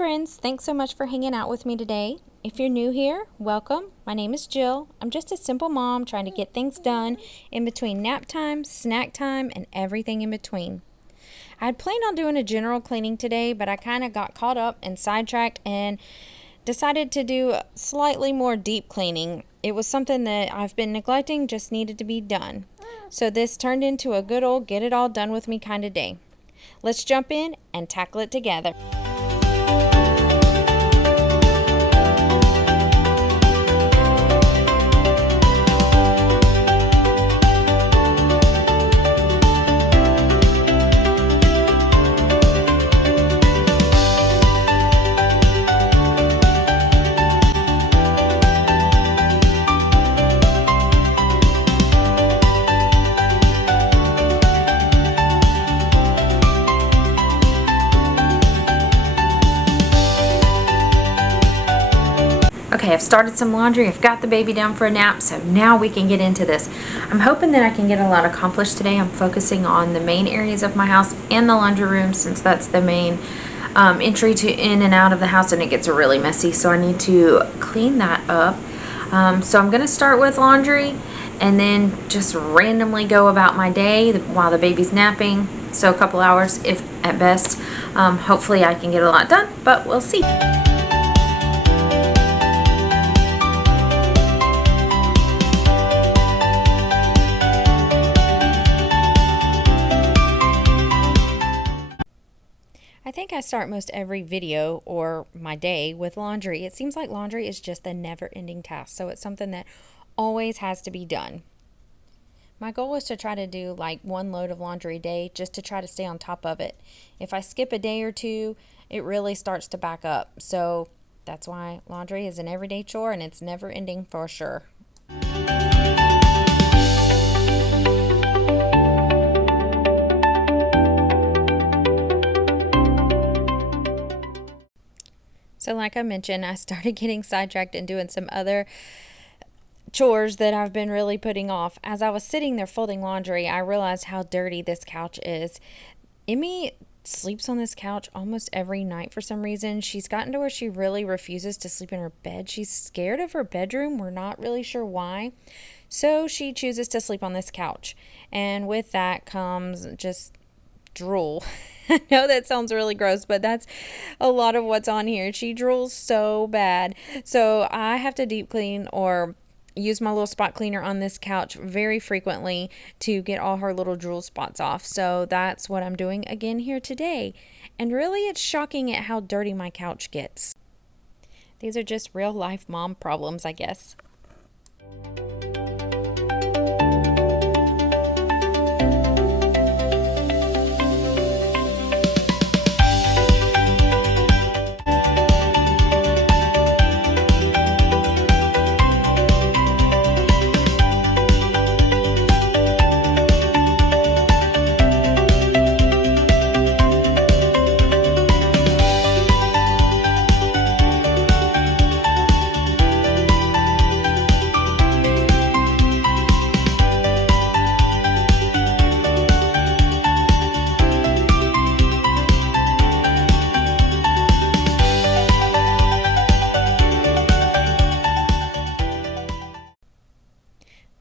friends, thanks so much for hanging out with me today. If you're new here, welcome. My name is Jill. I'm just a simple mom trying to get things done in between nap time, snack time, and everything in between. I had planned on doing a general cleaning today, but I kind of got caught up and sidetracked and decided to do slightly more deep cleaning. It was something that I've been neglecting, just needed to be done. So this turned into a good old get it all done with me kind of day. Let's jump in and tackle it together. Okay, I've started some laundry. I've got the baby down for a nap, so now we can get into this. I'm hoping that I can get a lot accomplished today. I'm focusing on the main areas of my house and the laundry room, since that's the main entry to in and out of the house, and it gets really messy, so I need to clean that up. So I'm going to start with laundry and then just randomly go about my day while the baby's napping. So a couple hours if at best. Hopefully I can get a lot done, but we'll see. I think I start most every video or my day with laundry. It seems like laundry is just a never-ending task, so it's something that always has to be done. My goal is to try to do like one load of laundry a day, just to try to stay on top of it. If I skip a day or two, it really starts to back up. So that's why laundry is an everyday chore, and it's never ending for sure. So like I mentioned, I started getting sidetracked and doing some other chores that I've been really putting off. As I was sitting there folding laundry, I realized how dirty this couch is. Emmy sleeps on this couch almost every night for some reason. She's gotten to where she really refuses to sleep in her bed. She's scared of her bedroom. We're not really sure why. So she chooses to sleep on this couch. And with that comes just drool. I know that sounds really gross, but that's a lot of what's on here. She drools so bad. So I have to deep clean or use my little spot cleaner on this couch very frequently to get all her little drool spots off. So that's what I'm doing again here today. And really, it's shocking at how dirty my couch gets. These are just real life mom problems, I guess.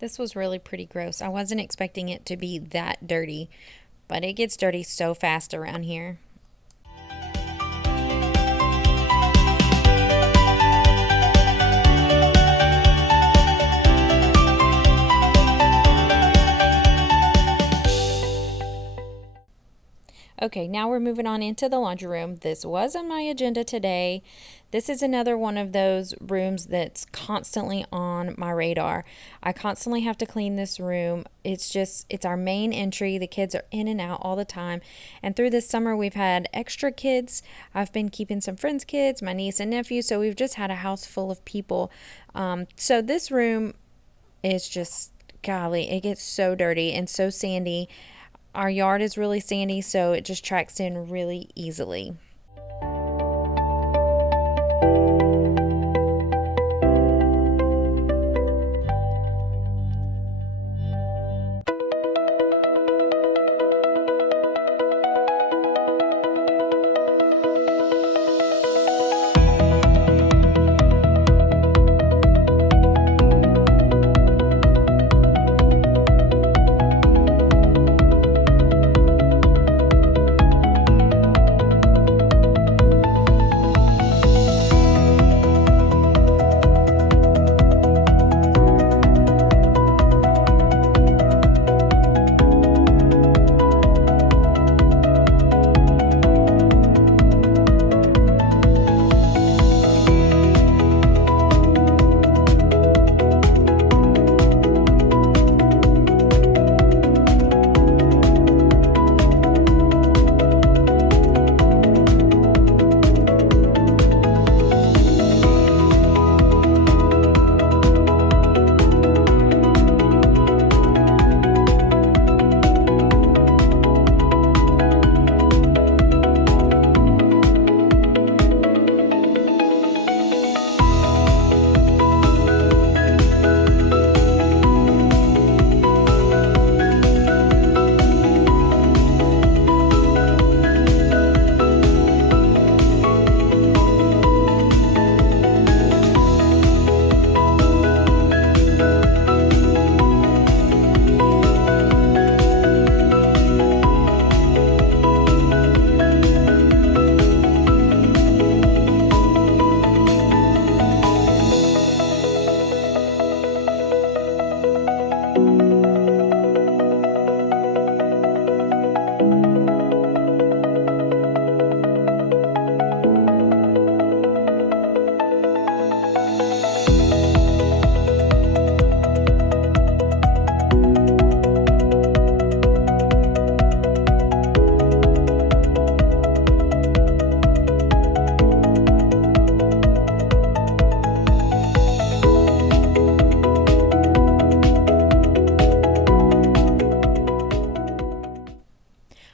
This was really pretty gross. I wasn't expecting it to be that dirty, but it gets dirty so fast around here. Okay, now we're moving on into the laundry room. This was on my agenda today. This is another one of those rooms that's constantly on my radar. I constantly have to clean this room. It's our main entry. The kids are in and out all the time. And through this summer, we've had extra kids. I've been keeping some friends' kids, my niece and nephew. So we've just had a house full of people. So this room is just, golly, it gets so dirty and so sandy. Our yard is really sandy, so it just tracks in really easily.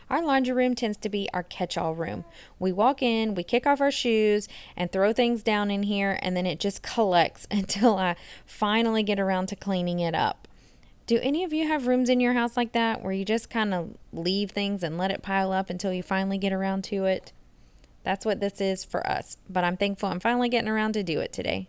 Our laundry room tends to be our catch-all room. We walk in, we kick off our shoes and throw things down in here, and then it just collects until I finally get around to cleaning it up. Do any of you have rooms in your house like that where you just kind of leave things and let it pile up until you finally get around to it? That's what this is for us, but I'm thankful I'm finally getting around to do it today.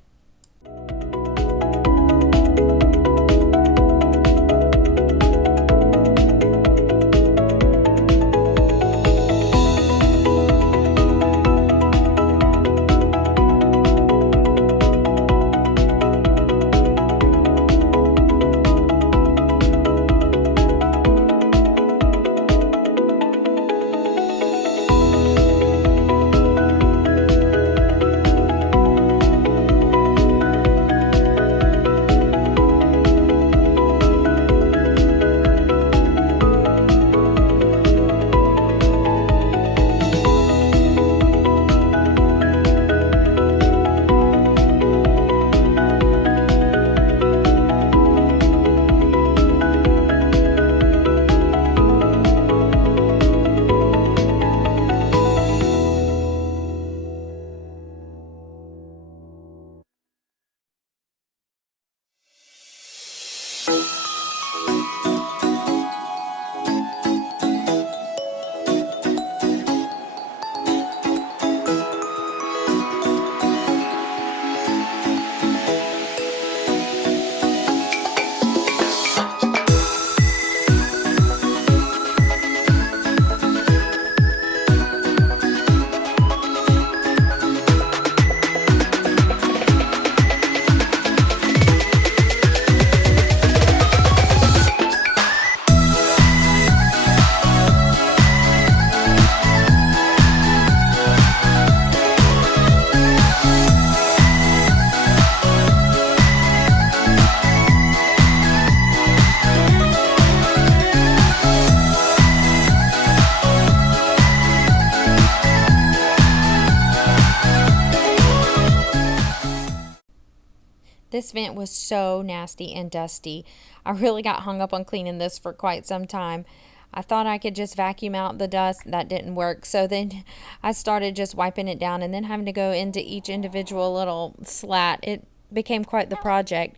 This vent was so nasty and dusty. I really got hung up on cleaning this for quite some time. I thought I could just vacuum out the dust. That didn't work. So then I started just wiping it down and then having to go into each individual little slat. It became quite the project.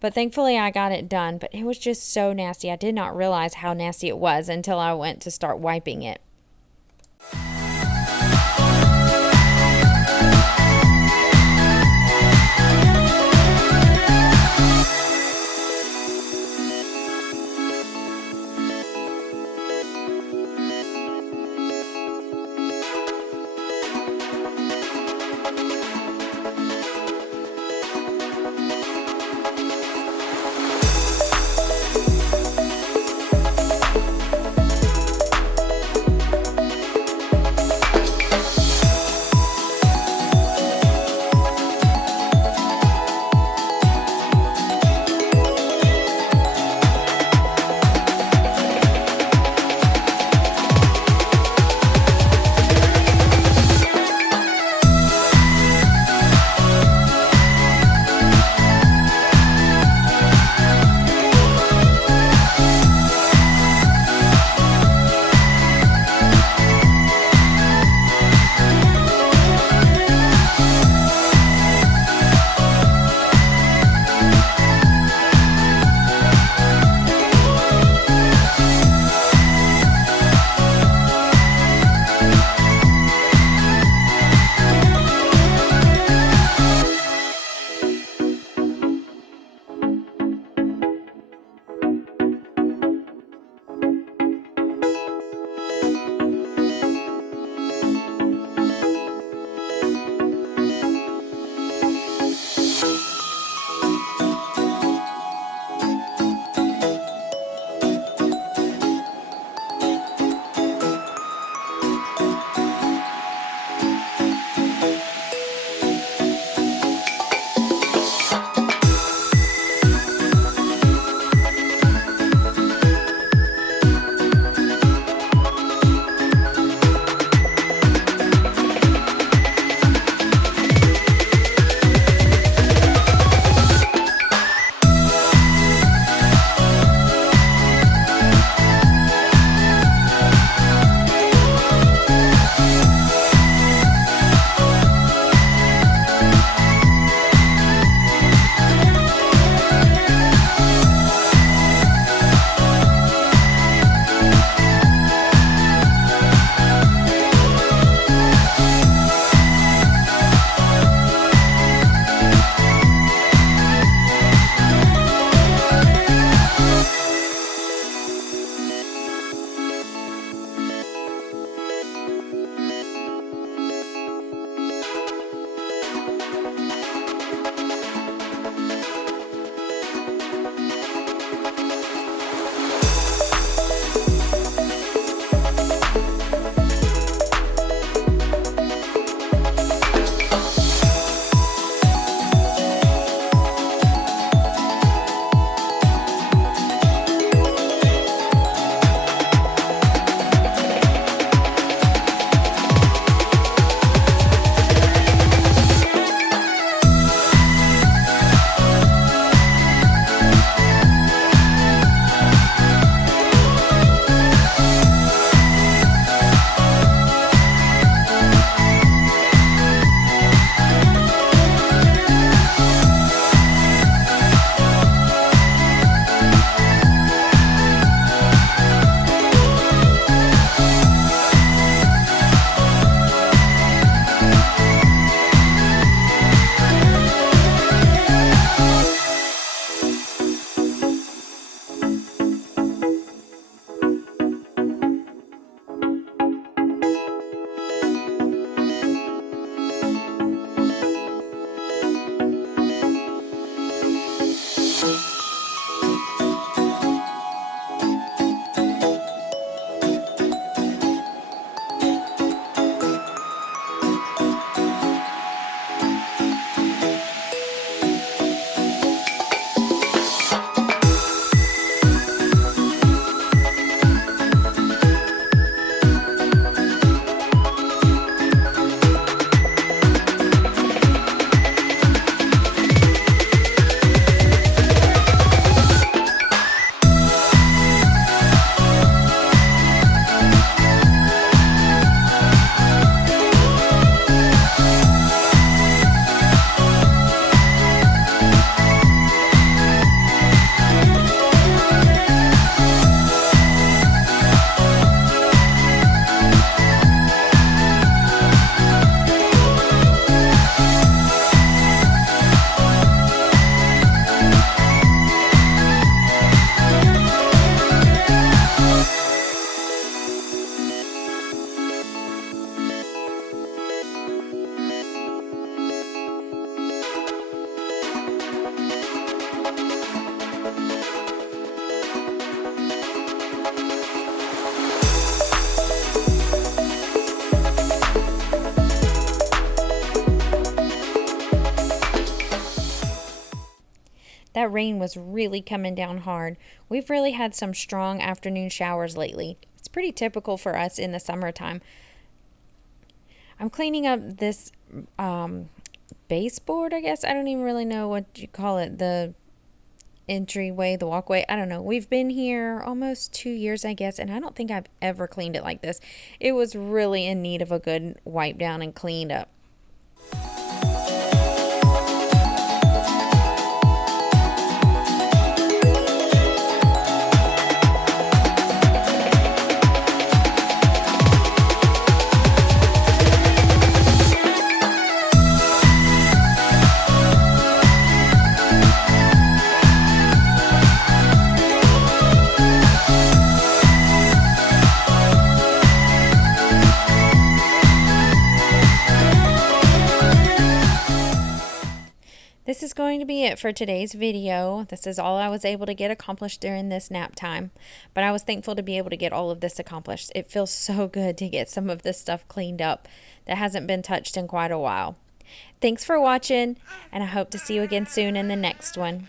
But thankfully I got it done. But it was just so nasty. I did not realize how nasty it was until I went to start wiping it. That rain was really coming down hard. We've really had some strong afternoon showers lately. It's pretty typical for us in the summertime. I'm cleaning up this baseboard, I guess. I don't even really know what you call it. The entryway, the walkway. I don't know. We've been here almost 2 years, I guess, and I don't think I've ever cleaned it like this. It was really in need of a good wipe down and cleaned up. This is going to be it for today's video. This is all I was able to get accomplished during this nap time, but I was thankful to be able to get all of this accomplished. It feels so good to get some of this stuff cleaned up that hasn't been touched in quite a while. Thanks for watching, and I hope to see you again soon in the next one.